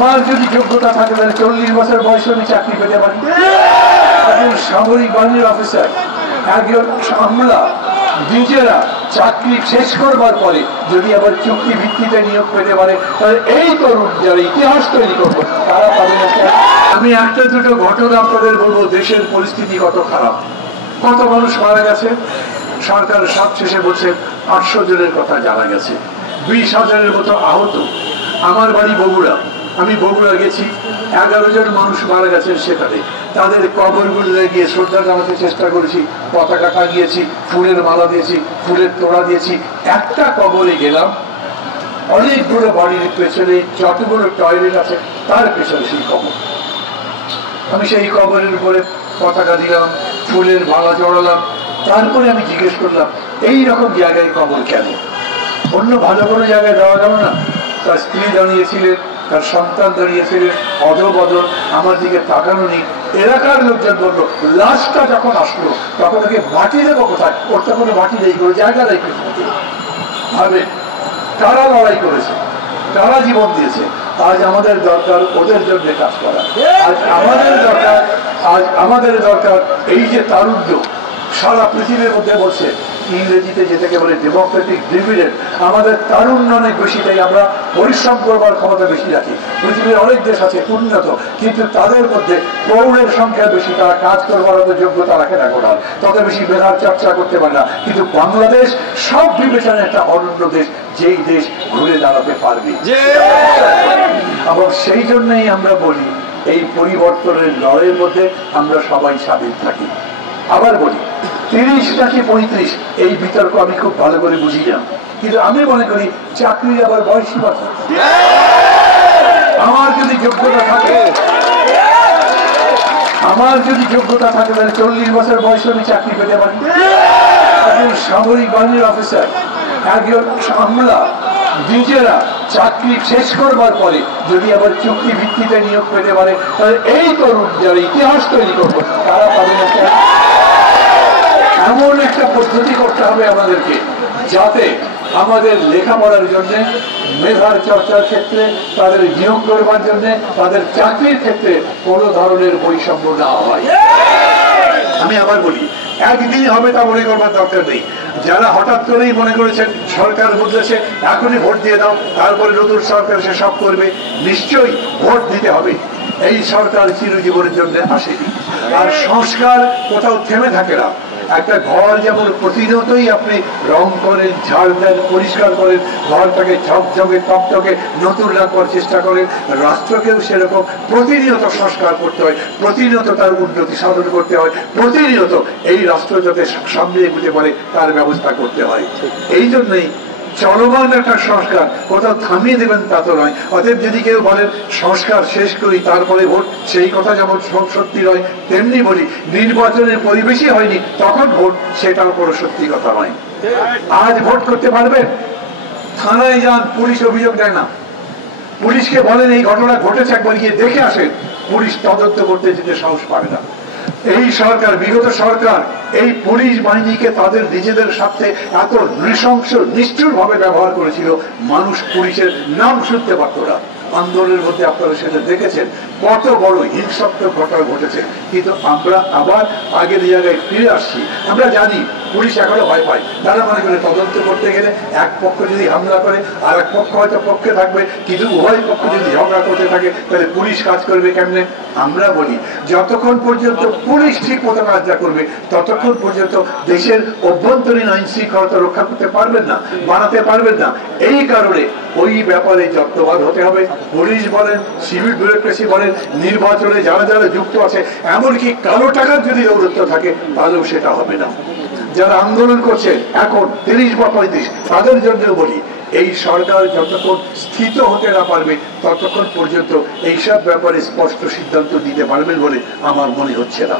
আমার যদি যোগ্যতা থাকে তাহলে 40 বছর বয়সে আমি চাকরি পেতে পারি। একজন সামরিক বাহিনীর অফিসার, একজন আমলা নিজেরা চাকরি শেষ করবার পরে যদি আবার চুক্তি ভিত্তিতে নিয়োগ পেতে পারে, তাহলে এই তরুণ যারা ইতিহাস তৈরি করবো তারা পাবে না। আমি একটা দুটো ঘটনা আপনাদের বলবো, দেশের পরিস্থিতি কত খারাপ, কত মানুষ মারা গেছে। সরকার সব শেষে বলছে 800 জনের কথা জানা গেছে, 20,000-এর মতো আহত। আমার বাড়ি বগুড়া, আমি বগুড়া গেছি, 11 জন মানুষ মারা গেছেন সেখানে। তাদের কবরগুলোতে গিয়ে শ্রদ্ধা জানাতে চেষ্টা করেছি, পতাকা টাঙিয়েছি, ফুলের মালা দিয়েছি, ফুলের তোড়া দিয়েছি। একটা কবরে গেলাম, অনেকগুলো বাড়ির পেছনে যতগুলো টয়লেট আছে তার পেছনে সেই কবর। আমি সেই কবরের উপরে পতাকা দিলাম, ফুলের মালা জড়ালাম। তারপরে আমি জিজ্ঞেস করলাম, এই রকম জায়গায় কবর কেন? অন্য ভালো কোনো জায়গায় দেওয়া গেল না? তার স্ত্রী দাঁড়িয়েছিলেন, তার সন্তান দাঁড়িয়েছিলেন, অদবদল, আমার দিকে তাকানো নেই। এলাকার লোকজন বললো, লাশটা যখন আসলো তখন ওকে মাটি দেবো কোথায়? ওর তো কোনো মাটি নেই, কোনো জায়গা নেই। ভাবে তারা লড়াই করেছে, তারা জীবন দিয়েছে। আজ আমাদের দরকার ওদের জন্য কাজ করা। আজ আমাদের দরকার এই যে তারুণ্য সারা পৃথিবীর মধ্যে বলছে, ইংরেজিতে যেটাকে বলে ডেমোক্রেটিক ডিভিডেন্ড, আমাদের তারুণ্য অনেক বেশি, তাই আমরা পরিশ্রম করবার ক্ষমতা বেশি রাখি। পৃথিবীর অনেক দেশ আছে উন্নত, কিন্তু তাদের মধ্যে প্রৌঢ়ের সংখ্যা বেশি, তারা কাজ করবার মতো যোগ্যতা রাখে না, গোটা তত বেশি মেধার চর্চা করতে পারে না। কিন্তু বাংলাদেশ সব বিবেচনায় একটা অনন্য দেশ, যেই দেশ ঘুরে দাঁড়াতে পারবে। এবং সেই জন্যই আমরা বলি, এই পরিবর্তনের লড়াইয়ের মধ্যে আমরা সবাই স্বাধীন থাকি। আবার বলি, 30 নাকি 35 এই বিতর্ক আমি খুব ভালো করে বুঝি না, কিন্তু আমি মনে করি চাকরির আবার বয়সী কথা। আমার যদি যোগ্যতা থাকে তাহলে 40 বছর বয়সে আমি চাকরি পেতে পারি। একজন সামরিক বাহিনীর অফিসার, একজন আমলা নিজেরা চাকরি শেষ করবার পরে যদি আবার চুক্তি ভিত্তিতে নিয়োগ পেতে পারে, তাহলে এই তরুণ যারা ইতিহাস তৈরি করবো তারা পাবে না। এমন একটা পদ্ধতি করতে হবে আমাদেরকে, যাতে আমাদের লেখাপড়ার জন্য, মেধার চর্চার ক্ষেত্রে, তাদের নিয়োগ করবার জন্য, তাদের চাকরির ক্ষেত্রে কোনো ধরনের বৈষম্য না হয়। আমি আবার বলি, একদিন হবে তা মনে করবার দরকার নেই। যারা হঠাৎ করেই মনে করেছেন সরকার বদলেছে, এখনই ভোট দিয়ে দাও, তারপরে নতুন সরকার সে সব করবে, নিশ্চয়ই ভোট দিতে হবে। এই সরকার চিরজীবনের জন্য আসেনি। আর সংস্কার কোথাও থেমে থাকে না। একটা ঘর যেমন প্রতিনিয়তই আপনি রং করেন, ঝাড় দেন, পরিষ্কার করেন, ঘরটাকে ঝকঝকে টকটকে নতুন রাখবার চেষ্টা করেন, রাষ্ট্রকেও সেরকম প্রতিনিয়ত সংস্কার করতে হয়, প্রতিনিয়ত তার উন্নতি সাধন করতে হয়, প্রতিনিয়ত এই রাষ্ট্র যাতে সামনে এগোতে পারে তার ব্যবস্থা করতে হয়। এই জন্যই চলমান একটা সংস্কার কোথাও থামিয়ে দেবেন তা তো নয়। অতএব যদি কেউ বলেন সংস্কার শেষ করি তারপরে ভোট, সেই কথা যেমন সত্যি নয়, তেমনি বলি নির্বাচনের পরিবেশই হয়নি তখন ভোট, সেটাও কোনো সত্যি কথা নয়। আজ ভোট করতে পারবেন? থানায় যান, পুলিশ অভিযোগ দেয় না। পুলিশকে বলেন এই ঘটনা ঘটেছে, একবার গিয়ে দেখে আসেন, পুলিশ তদন্ত করতে যেতে সাহস পাবে না। এই সরকার, বিগত সরকার এই পুলিশ বাহিনীকে তাদের নিজেদের স্বার্থে এত নৃশংস নিষ্ঠুর ভাবে ব্যবহার করেছিল, মানুষ পুলিশের নাম শুনতে পারত না। আন্দোলনের মধ্যে আপনারা সেটা দেখেছেন, কত বড় হিংসাত্মক ঘটনা ঘটেছে। কিন্তু আমরা আবার আগের জায়গায় ফিরে আসছি। আমরা জানি পুলিশ এখনো ভয় পায়, তারা মনে করে তদন্ত করতে গেলে এক পক্ষ যদি হামলা করে আর এক পক্ষ হয়তো পক্ষে থাকবে, কিন্তু উভয় পক্ষ যদি ঝগড়া করতে থাকে তাহলে পুলিশ কাজ করবে কেমনে? আমরা বলি যতক্ষণ পর্যন্ত পুলিশ ঠিক মতো কাজটা করবে ততক্ষণ পর্যন্ত দেশের অভ্যন্তরীণ আইন শৃঙ্খলতা রক্ষা করতে পারবেন না, বানাতে পারবেন না। এই কারণে ওই ব্যাপারে যত্নবান হতে হবে। পুলিশ বলেন, সিভিল ব্যুরোক্রেসি বলেন, নির্বাচনে যারা যারা যুক্ত আছে, এমনকি কালো টাকার যদি দৌরত্ব থাকে তাহলেও সেটা হবে না। যারা আন্দোলন করছে এখন 30 বা 35, তাদের জন্য বলি এই সরকার যতক্ষণ স্থিত হতে না পারবে ততক্ষণ পর্যন্ত এইসব ব্যাপারে স্পষ্ট সিদ্ধান্ত দিতে পারবেন বলে আমার মনে হচ্ছে না।